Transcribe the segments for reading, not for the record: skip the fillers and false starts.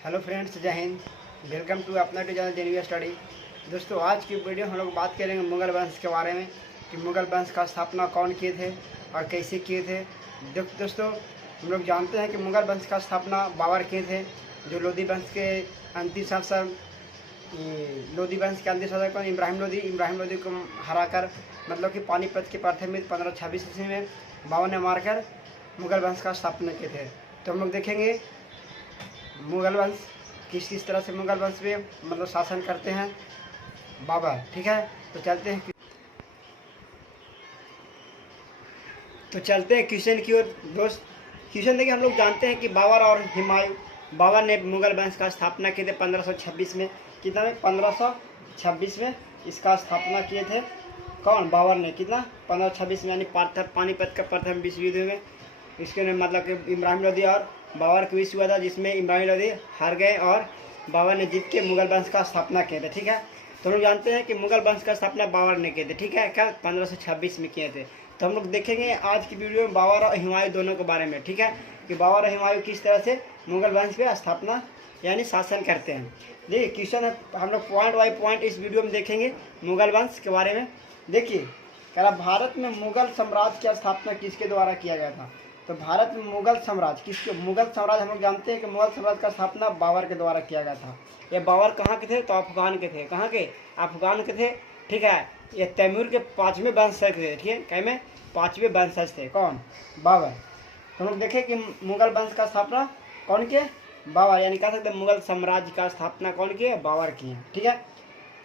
Hello friends, जय Hind. Welcome to अपना to channel JNV study. दोस्तों, आज की वीडियो हम लोग बात करेंगे मुग़ल वंश के बारे में कि मुग़ल वंश का स्थापना कौन किए थे और कैसे किए थे। दोस्तों, हम लोग जानते हैं कि मुग़ल वंश का स्थापना बाबर किए थे, जो लोधी वंश के अंतिम शासक लोधी वंश के अंतिम शासक कौन? इब्राहिम लोधी को हराकर, मतलब कि पानीपत के प्रथम युद्ध 1526 ईस्वी में बाबर ने मारकर मुग़ल वंश का स्थापना किए थे। तो हम लोग देखेंगे मुग़ल वंश किस तरह से मुग़ल वंश पे मतलब शासन करते हैं बाबर। ठीक है, तो चलते हैं क्वेश्चन की ओर। दोस्त, क्वेश्चन देखिए, हम लोग जानते हैं कि बाबर और हुमायूं, बाबर ने मुग़ल वंश का स्थापना किए थे 1526 में। कितना में? 1526 में इसका स्थापना किए थे। कौन? बाबर ने। कितना? 1526 में, यानी पानीपत का प्रथम विश्व युद्ध में। इसके मतलब कि इब्राहिम लोधी और बाबर के बीच हुआ था, जिसमें इब्राहिम लोधी हार गए और बाबर ने जीत के मुग़ल वंश का स्थापना किए थे। ठीक है, तो हम लोग जानते हैं कि मुग़ल वंश का स्थापना बाबर ने किए थे। ठीक है, क्या 1526 में किए थे। तो हम लोग देखेंगे आज की वीडियो में बाबर और हुमायूं दोनों के बारे में। ठीक है, कि बाबर और हुमायूं किस तरह से मुग़ल वंश पे स्थापना यानी शासन करते हैं। देखिए, क्वेश्चन हम लोग पॉइंट बाई पॉइंट इस वीडियो में देखेंगे मुग़ल वंश के बारे में। देखिए, कह रहा भारत में मुग़ल साम्राज्य की स्थापना किसके द्वारा किया गया था। तो भारत में मुग़ल साम्राज्य किसके? मुग़ल साम्राज्य हम लोग जानते हैं कि मुग़ल साम्राज्य का स्थापना बाबर के द्वारा किया गया था। ये बाबर कहाँ के थे? तो अफगान के थे। कहाँ के? अफगान के थे। ठीक है, ये तैमूर के 5वें वंशज थे। ठीक है, क्या में 5वें वंशज थे। कौन? बाबर। तो हम लोग देखें कि मुग़ल वंश का स्थापना कौन किए? बाबर। यानी कह सकते हैं मुग़ल साम्राज्य का स्थापना कौन किए? बाबर किए। ठीक है,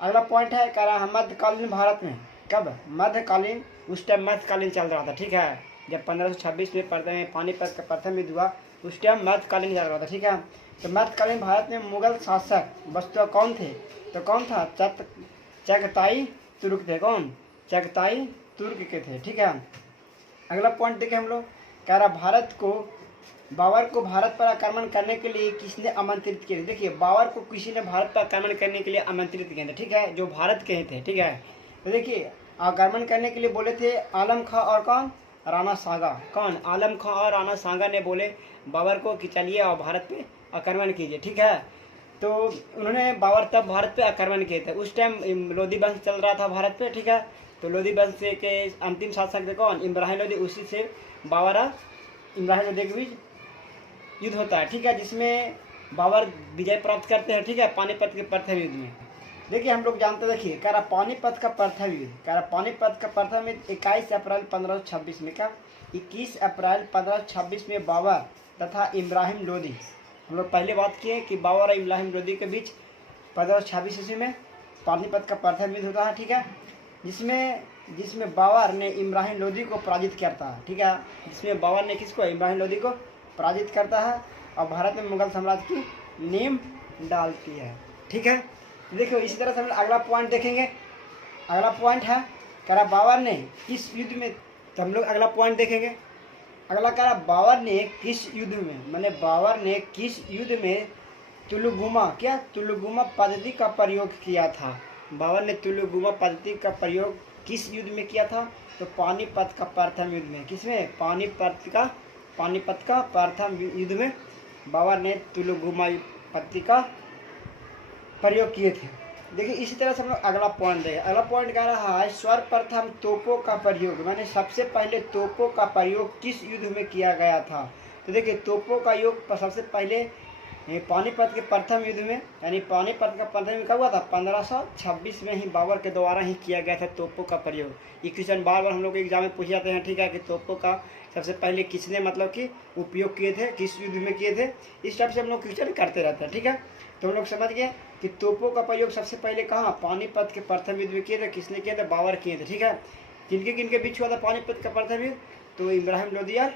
अगला पॉइंट है, कह रहा मध्यकालीन भारत में। कब? मध्यकालीन, उस टाइम मध्यकालीन चल रहा था। ठीक है, जब 1526 में पानीपत का प्रथम युद्ध हुआ, उस टाइम मध्यकालीन चल रहा था। ठीक है, तो मध्यकालीन भारत में मुग़ल शासक वस्तुतः कौन थे? तो कौन था? चगताई तुर्क थे। कौन? चगताई तुर्क के थे। ठीक है, अगला पॉइंट देखें हम लोग, कह रहा बाबर को भारत पर आक्रमण करने के लिए किसने आमंत्रित किया? देखिए, बाबर को किसी ने भारत पर आक्रमण करने के लिए आमंत्रित किए थे। ठीक है, जो भारत के थे। ठीक है, तो देखिए, आक्रमण करने के लिए बोले थे आलम खां और कौन? राणा सांगा। कौन? आलम खां और राणा सांगा ने बोले बाबर को कि चलिए और भारत पे आक्रमण कीजिए। ठीक है, तो उन्होंने बाबर तब भारत पे आक्रमण किए थे। उस टाइम लोधी वंश चल रहा था भारत पे। ठीक है, तो लोधी वंश के अंतिम शासक थे कौन? इब्राहिम लोधी। उसी से बाबर और इब्राहिम लोधी के बीच युद्ध होता है। ठीक है, जिसमें बाबर विजय प्राप्त करते हैं। ठीक है, पानीपत के प्रथम युद्ध में। देखिए, हम लोग जानते, देखिए, कह रहा पानीपत का प्रथम युद्ध, कह रहा पानीपत का प्रथम युद्ध 21 अप्रैल 1526 में। क्या? 21 अप्रैल 1526 में बाबर तथा इब्राहिम लोधी, हम लोग पहले बात किए कि बाबर और इब्राहिम लोधी के बीच 1526 ईस्वी में पानीपत का प्रथम युद्ध होता है। ठीक है, जिसमें बाबर ने इब्राहिम लोधी को पराजित करता है। ठीक है, जिसमें बाबर ने किसको? इब्राहिम लोधी को पराजित करता है और भारत में मुग़ल साम्राज्य की नींव डालती है। ठीक है, देखो, इसी तरह से हम अगला पॉइंट देखेंगे। अगला पॉइंट है, कह रहा बाबर ने किस युद्ध में, तो हम लोग अगला पॉइंट देखेंगे। अगला कह रहा बाबर ने किस युद्ध में, मैंने बाबर ने किस युद्ध में तुलुगुमा पद्धति का प्रयोग किया था। बाबर ने तुलुगुमा पद्धति का प्रयोग किस युद्ध में किया था? तो पानीपत का प्रथम युद्ध में। किसमें? पानीपत का प्रथम युद्ध में बाबर ने तुलुगुमा पद्धति का प्रयोग किए थे। देखिए, इसी तरह से हम लोग अगला पॉइंट देखें। अगला पॉइंट कह रहा है सर्वप्रथम तोपों का प्रयोग, माने सबसे पहले तोपों का प्रयोग किस युद्ध में किया गया था। तो देखिए, तोपों का योग सबसे पहले पानीपत के प्रथम युद्ध में, यानी पानीपत का प्रथम युद्ध कब हुआ था? 1526 में ही बाबर के द्वारा ही किया गया था तोपों का प्रयोग। ये क्वेश्चन बार बार हम लोग एग्जाम में पूछे जाते हैं। ठीक है, कि तोपों का सबसे पहले किसने मतलब कि उपयोग किए थे, किस युद्ध में किए थे। इस टाइप से हम लोग क्वेश्चन करते रहते हैं। ठीक है, तो हम लोग समझ गए कि तोपों का प्रयोग सबसे पहले कहाँ? पानीपत के प्रथम युद्ध में किए थे। किसने किए थे? बाबर किए थे। ठीक है, किनके बीच हुआ था पानीपत का प्रथम युद्ध? तो इब्राहिम लोधी और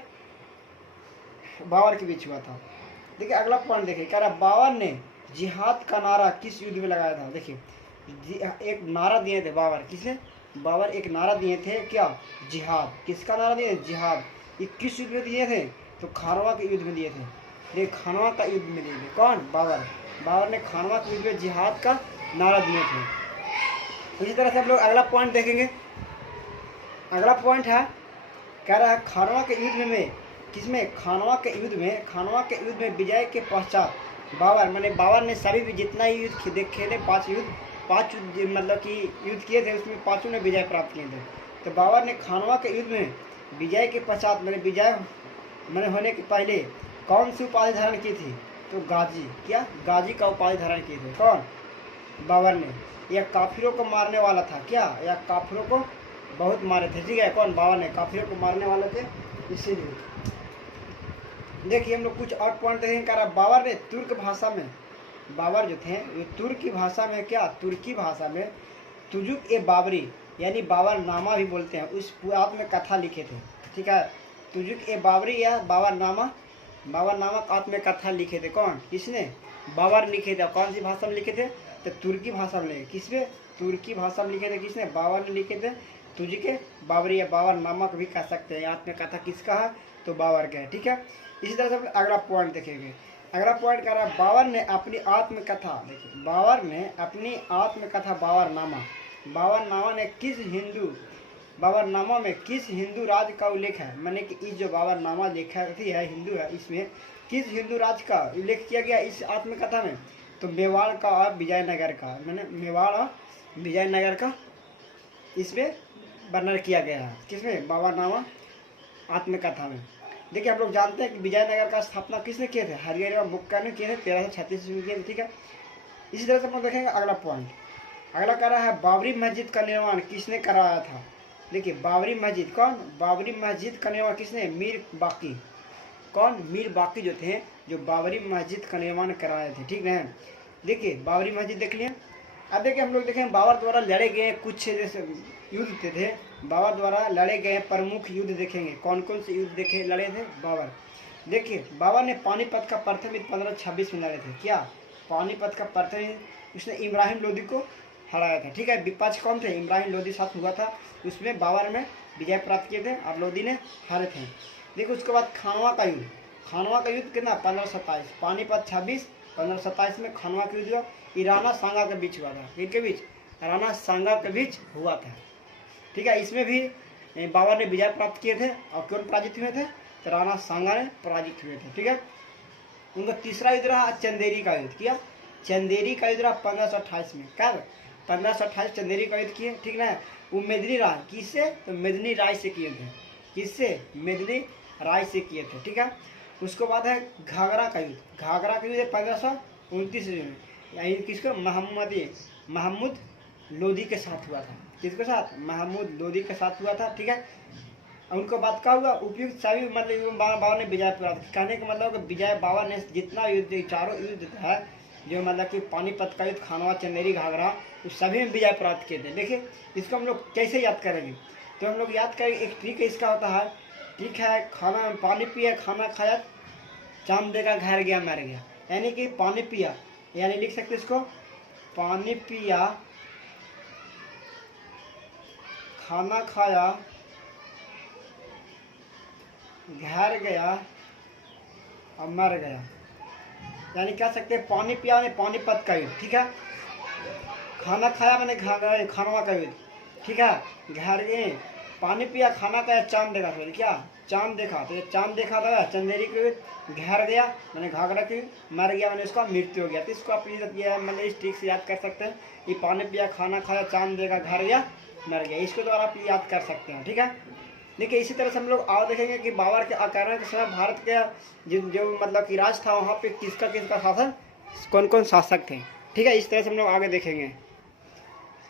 बाबर के बीच हुआ था। देखिए, अगला पॉइंट देखिए, कह रहा बाबर ने जिहाद का नारा किस युद्ध में लगाया था। देखिए, एक नारा दिए थे बाबर। किसने? बाबर एक नारा दिए थे। क्या? जिहाद। किसका नारा दिए? जिहाद। ये किस युद्ध में दिए थे? तो खानवा के युद्ध में दिए थे। ये खानवा का युद्ध में दिए थे। कौन? बाबर ने खानवा के युद्ध में जिहाद का नारा दिए थे। इसी तरह से हम लोग अगला पॉइंट देखेंगे। अगला पॉइंट है, कह रहा है खानवा के युद्ध में किसमें? खानवा के युद्ध में विजय के पश्चात बाबर मैंने बाबर ने सभी भी जितना ही युद्ध खेले, 5 युद्ध, 5 मतलब कि युद्ध किए थे, उसमें 5 में विजय प्राप्त किए थे। तो बाबर ने खानवा के युद्ध में विजय के पश्चात विजय होने के पहले कौन सी उपाधि धारण की थी? तो गाजी, क्या गाजी का उपाधि धारण किए थे कौन? बाबर ने। यह काफिरों को मारने वाला था, क्या? यह काफिरों को बहुत मारे थे, ठीक है। कौन? बाबर ने काफिरों को मारने वाले थे, इसीलिए। देखिए हम लोग कुछ और पॉइंट देखेंगे। कह रहा बाबर ने तुर्क भाषा में, बाबर जो थे ये तुर्की भाषा में, क्या? तुर्की भाषा में तुजुक ए बाबरी यानी बाबर नामा भी बोलते हैं, उस में कथा लिखे थे, ठीक है। तुजुक ए बाबरी या बाबर नामक आत्म कथा लिखे थे। कौन? किसने? बाबर लिखे थे। कौन सी भाषा में लिखे थे? तो तुर्की भाषा में लिखे। किसमें? तुर्की भाषा में लिखे थे। किसने? बाबर ने लिखे थे। तुझके बाबरी या बाबर नामक भी कह सकते हैं। आत्म कथा किसका है? तो बाबर का है, ठीक है। इसी तरह से अगला पॉइंट देखेंगे। अगला पॉइंट कह रहा है बाबर ने अपनी आत्मकथा, देखिए बाबर ने अपनी आत्मकथा बाबरनामा में किस हिंदू राज्य का उल्लेख है? मैंने कि इस जो बाबरनामा लिखा है हिंदू है, इसमें किस हिंदू राज्य का उल्लेख किया गया इस आत्मकथा में? तो मेवाड़ का और विजयनगर का, मैंने मेवाड़ और विजयनगर का इसमें वर्णन किया गया है। किसमें? बाबरनामा आत्मकथा में। देखिए हम लोग जानते हैं कि विजयनगर का स्थापना किसने किए थे? हरिहर बुक्का ने किए थे, 1336 में किए थे, ठीक है। इसी तरह से हम लोग देखेंगे अगला पॉइंट। अगला कह रहा है बाबरी मस्जिद का निर्माण किसने कराया था? देखिए बाबरी मस्जिद, कौन? बाबरी मस्जिद का निर्माण किसने? मीर बाकी। कौन? मीर बाकी जो थे, जो बाबरी मस्जिद का निर्माण कराए थे, ठीक है। देखिए बाबरी मस्जिद देख लिया। अब देखिए हम लोग देखें बाबर द्वारा लड़े गए कुछ जैसे युद्ध थे, बाबर द्वारा लड़े गए प्रमुख युद्ध देखेंगे। कौन कौन से युद्ध देखे लड़े थे बाबर? देखिए बाबर ने पानीपत का प्रथम युद्ध 1526 में लड़े थे। क्या? पानीपत का प्रथम युद्ध उसने इब्राहिम लोदी को हराया था, ठीक है। विपक्ष कौन थे? इब्राहिम लोदी साथ हुआ था, उसमें बाबर में विजय प्राप्त किए थे और लोदी ने हारे थे। देखिए उसके बाद खानवा का युद्ध कितना? 1527। पानीपत 26, 1527 में खानवा का युद्ध हुआ। राणा सांगा के बीच हुआ था। किनके बीच? राणा सांगा के बीच हुआ था, ठीक है। इसमें भी बाबर ने विजय प्राप्त किए थे और कौन पराजित हुए थे? तो राणा सांगा ने पराजित हुए थे, ठीक है। उनका तीसरा युद्ध रहा चंदेरी का युद्ध। किया? चंदेरी का युद्ध रहा 1528 में। कब? 1528 चंदेरी का युद्ध किए, ठीक ना। वो मेदिनी राय, किससे? तो मेदिनी राय से किए थे। किससे? मेदिनी राय से किए थे, ठीक है। उसके बाद है घाघरा का युद्ध। घाघरा का युद्ध 1529 में, यानी किसको? महमूद लोदी के साथ हुआ था। किसके साथ? महमूद लोदी के साथ हुआ था, ठीक है। उनके बाद क्या हुआ? उपयुक्त सभी मतलब बाबर ने विजय प्राप्त। कहने का मतलब विजय बाबर ने जितना युद्ध, चारों युद्ध है जो मतलब कि पानीपत का युद्ध, खानवा, चंदेरी, घाघरा, उस सभी में विजय प्राप्त किए थे। देखिए इसको हम लोग कैसे याद करेंगे? तो हम लोग याद करेंगे, एक ट्रिक इसका होता है, ठीक है। खाना पानी पिया, खाना खाया, चांद देखा, घर गया, मर गया। यानी कि पानी पिया, यानी लिख सकते इसको, पानी पिया, खाना खाया, घर गया और मर गया। यानी कह सकते हैं पानी पिया ने पानीपत का युद्ध, ठीक है। खाना खाया मैंने खानवा का युद्ध, ठीक है। घर गए, पानी पिया, खाना खाया, चांद देखा, तो क्या? चांद देखा, तो ये चांद देखा था चंदेरी के युद्ध। घर गया मैंने घाघरा के, मर गया मैंने उसका मृत्यु हो गया। तो इसको आप मतलब इस ट्रिक से याद कर सकते हैं। ये पानी पिया, खाना खाया, चांद देखा, घर गया, मर गया। इसको द्वारा आप याद कर सकते हैं, ठीक है। देखिए इसी तरह से हम लोग और देखेंगे कि बाबर के आक्रमण के समय भारत के जो मतलब कि राज था, वहाँ पे किसका शासन, कौन कौन शासक थे, ठीक है। इस तरह से हम लोग आगे देखेंगे।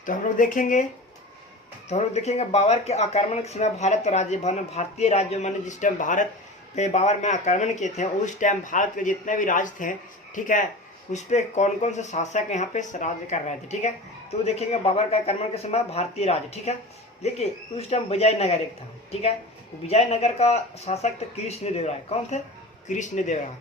तो हम लोग देखेंगे बाबर के आक्रमण के समय भारतीय राज्य माने जिस टाइम भारत पे बाबर में आक्रमण किए थे, उस टाइम भारत के जितने भी राज्य थे, ठीक है, उस पर कौन कौन से शासक यहाँ पे राज्य कर रहे थे, ठीक है। तो देखेंगे बाबर का आक्रमण के समय भारतीय राज्य, ठीक है। देखिए उस टाइम विजयनगर एक था, ठीक है। विजयनगर का शासक थे कृष्णदेव राय। कौन थे? कृष्णदेव राय।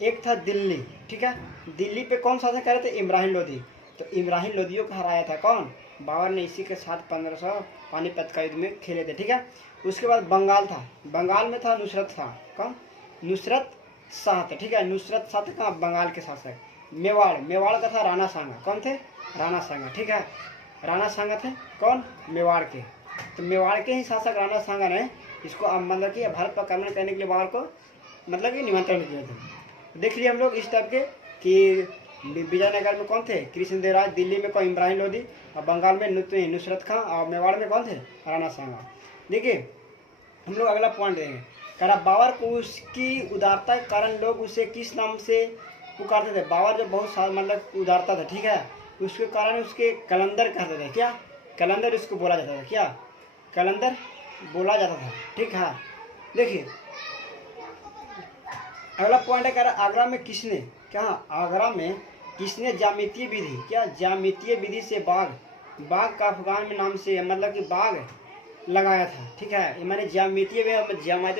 एक था दिल्ली, ठीक है। दिल्ली पे कौन शासन कर रहे थे? इब्राहिम लोदी। तो इब्राहिम लोदियों को हराया था कौन? बाबर ने। इसी के साथ 1500 पानीपत का युद्ध में खेले थे, ठीक है। उसके बाद बंगाल था। बंगाल में था नुसरत शाह। कौन? नुसरत शाह थे, ठीक है। नुसरत शाह थे कहाँ? बंगाल के शासक। मेवाड़ का था राणा सांगा। कौन थे? राणा सांगा, ठीक है। राणा सांगा थे कौन? मेवाड़ के। तो मेवाड़ के ही शासक राणा सांगा ने इसको मतलब कि भारत पर आक्रमण करने के लिए बाबर को मतलब कि निमंत्रण किए थे। देख लिए हम लोग इस टाइप के कि विजयनगर में कौन थे, कृष्णदेवराय, दिल्ली में कौन, इब्राहिम लोदी, और बंगाल में नुसरत खां, और मेवाड़ में कौन थे, राणा सांगा। देखिए हम लोग अगला पॉइंट देंगे। करा बाबर को उसकी उदारता के कारण लोग उसे किस नाम से पुकारते थे। बाबर जो बहुत मतलब उदारता था, ठीक है, उसके कारण उसके कलंदर कहते थे। क्या कलंदर उसको बोला जाता था, क्या कलंदर बोला जाता था, ठीक है। देखिए अगला पॉइंट है, कह रहा आगरा में किसने, क्या आगरा में किसने ज्यामितीय विधि, क्या ज्यामितीय विधि से बाग का अफगान में नाम से मतलब कि बाग लगाया था, ठीक है। मैंने ज्यामितीय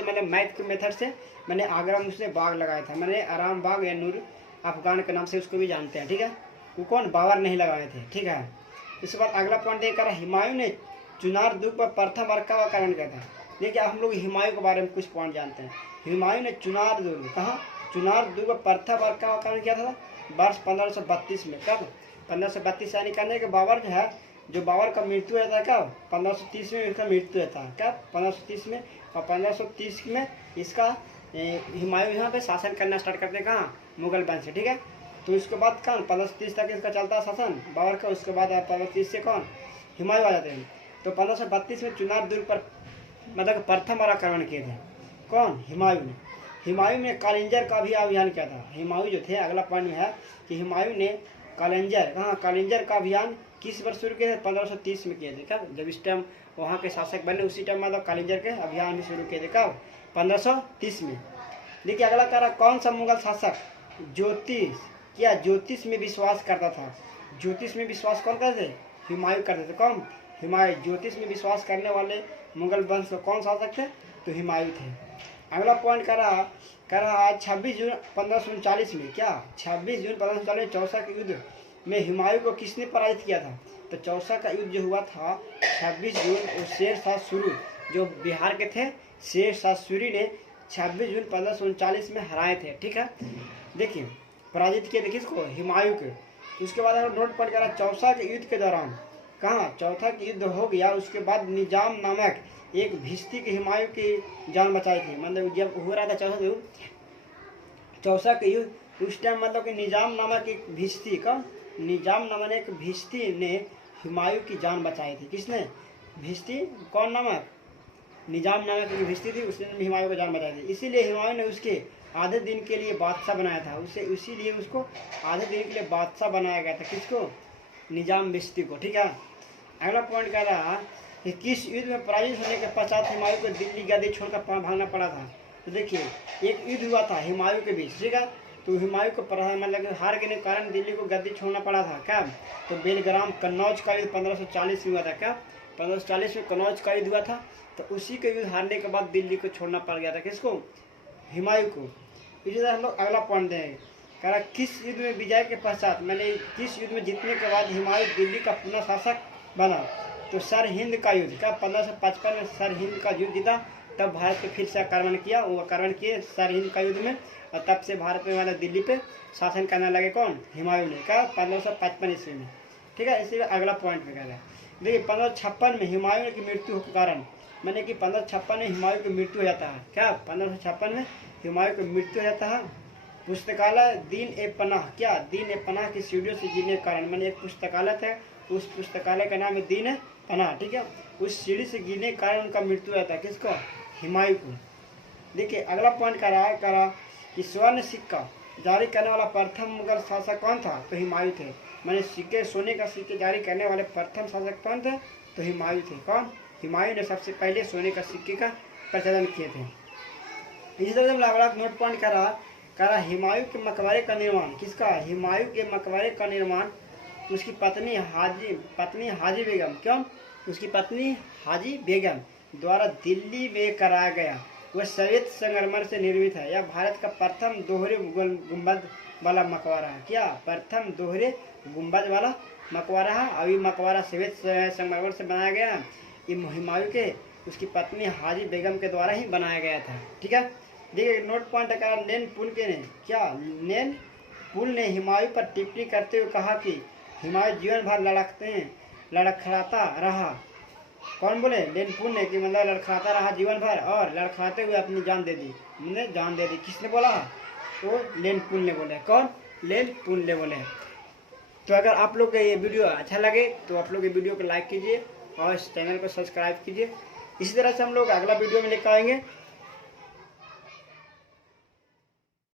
मैंने मैथ के मेथड से मैंने आगरा में उसने बाग लगाया था, मैंने आराम बाग या नूर अफगान के नाम से उसको भी जानते हैं, ठीक है। वो कौन, बाबर नहीं लगाए थे, ठीक है। इसके बाद अगला पॉइंट देखकर हुमायूं ने चुनार दुर्ग पर प्रथम अर्का का कारण किया था। देखिए हम लोग हुमायूं के बारे में कुछ पॉइंट जानते हैं। हुमायूं ने चुनार दुर्ग, कहाँ, चुनार दुर्ग पर प्रथम अर्का का कारण किया था वर्ष 1532 में। कब, 1532 यानी कहने के बाबर जो है, जो बाबर का मृत्यु हुआ था कब, 1530 में इसका मृत्यु हुआ था, कब 1530 में, और 1530 में इसका हुमायूं यहाँ पे शासन करना स्टार्ट करते हैं, कहाँ, मुगल वंश से, ठीक है। तो इसके बाद कौन, 1530 तक इसका चलता शासन बाबर का, उसके बाद 1530 से कौन, हुमायूं आ जाते हैं। तो 1532 में चुनार दुर्ग पर मतलब प्रथम आक्रमण किए थे, कौन, हुमायूं ने। हुमायूं ने कालिंजर का भी अभियान किया था। हुमायूं जो थे, अगला पॉइंट में है कि हुमायूं ने कालिंजर का अभियान किस वर्ष शुरू किए थे, 1530 में किए थे। कब, जब इस टाइम वहाँ के शासक बने उसी टाइम मतलब कालिंजर के अभियान भी शुरू किए थे, कब, 1530 में। देखिए अगला कह रहा कौन सा मुगल शासक ज्योतिष में विश्वास करता था। ज्योतिष में विश्वास कौन करते थे, हुमायूं करते थे। कौन, हुमायूं। ज्योतिष में विश्वास करने वाले मुगल वंश में कौन शासक थे, तो हुमायूं थे। अगला पॉइंट कर रहा 26 जून 1539 में, क्या 26 जून 1539 में चौसा के युद्ध में हुमायूं को किसने पराजित किया था। तो चौसा का युद्ध जो हुआ था 26 जून, और शेर शाह सूरी जो बिहार के थे, शेर शाह सूरी ने 26 जून 1539 में हराए थे, ठीक है। देखिए पराजित किए थे किसको, हुमायूं के। उसके बाद अगर नोट पॉइंट करा चौसा के युद्ध के दौरान, कहाँ, चौथा के युद्ध हो गया, उसके बाद निजाम नामक एक भिस्ती के हुमायूं की जान बचाई थी। मतलब जब हो रहा था चौसा के युद्ध, उस टाइम मतलब कि निजाम नामक एक भिस्ती ने हुमायूं की जान बचाई थी। किसने, भिस्ती, कौन नामक, निजाम नामक एक भिस्ती थी, उसने हुमायूं को जान बचाई थी। इसीलिए हुमायूं ने उसके आधे दिन के लिए बादशाह बनाया था, इसीलिए उसको आधे दिन के लिए बादशाह बनाया गया था। किसको, निजाम भिस्ती को, ठीक है। अगला पॉइंट कह रहा कि किस युद्ध में पराजित होने के पश्चात हुमायूं को दिल्ली गद्दी छोड़कर भागना पड़ा था। तो देखिए एक युद्ध हुआ था हुमायूं के बीच, ठीक है। तो हुमायूं को मतलब हार के कारण दिल्ली को गद्दी छोड़ना पड़ा था। क्या, तो बेलग्राम कन्नौज का युद्ध 1540 में हुआ था। क्या, 1540 में कन्नौज का युद्ध हुआ था। तो उसी के युद्ध हारने के बाद दिल्ली को छोड़ना पड़ गया था, किसको, हुमायूं को। इसी तरह हम लोग अगला पॉइंट देंगे, कह रहा किस युद्ध में विजय के पश्चात, मैंने किस युद्ध में जीतने के बाद हुमायूं दिल्ली का पुनः शासक बना। तो सर हिंद का युद्ध, क्या 1555 में सर हिंद का युद्ध जीता, तब भारत पे फिर से आक्रमण किया, वो आक्रमण किए सर हिंद का युद्ध में, और तब से भारत में वाला दिल्ली पे शासन करने लगे कौन, हुमायूं ने। क्या 1555 ईस्वी में, ठीक है। इसीलिए अगला पॉइंट में कह रहा है, देखिए 1556 में हुमायूं की मृत्यु के कारण, मैंने कि 1556 में हुमायूं की मृत्यु हो जाता है। क्या 1556 में हुमायूं की मृत्यु हो जाता है। पुस्तकालय दीन ए पनाह, क्या दीन ए पनाह की सीढ़ियों से गिरने के कारण, मैंने एक पुस्तकालय था, उस पुस्तकालय का नाम है दीन ए पनाह, ठीक है। उस सीढ़ी से गिरने के कारण उनका मृत्यु हुआ था, किसको, हुमायूं को। देखिए अगला पॉइंट करा कि स्वर्ण सिक्का जारी करने वाला प्रथम मुगल शासक कौन था, तो हुमायूं थे। मैंने सिक्के, सोने का सिक्के जारी करने वाले प्रथम शासक कौन थे, तो हुमायूं थे। कौन, हुमायूं ने सबसे पहले सोने का सिक्के का प्रचलन किए थे। इसी तरह से अगला नोट पॉइंट करा हुमायूं के मकबरे का निर्माण, किसका, हुमायूं के मकबरे का निर्माण उसकी पत्नी हाजी बेगम, क्यों, उसकी पत्नी हाजी बेगम द्वारा दिल्ली में कराया गया। वह श्वेत संगमरमर से निर्मित है। यह भारत का प्रथम दोहरे गुंबद वाला मकबरा है। क्या, प्रथम दोहरे गुंबद वाला मकबरा है। अभी मकबरा श्वेत संगमरमर से बनाया गया है। ये हुमायूं के उसकी पत्नी हाजी बेगम के द्वारा ही बनाया गया था, ठीक है। देखिए नोट पॉइंट है, नैन पुल ने हुमायूं पर टिप्पणी करते हुए कहा कि हुमायूं जीवन भर लड़खड़ाता रहा। कौन बोले, लेनपुल ने, कि मतलब लड़खड़ाता रहा जीवन भर, और लड़खड़ाते हुए अपनी जान दे दी, जान दे दी। किसने बोला, तो लेनपुल ने बोला। कौन, लेन पुन लेवन है। तो अगर आप लोग का ये वीडियो अच्छा लगे तो आप लोग ये वीडियो को लाइक कीजिए और इस चैनल को सब्सक्राइब कीजिए। इसी तरह से हम लोग अगला वीडियो में लेकर आएंगे।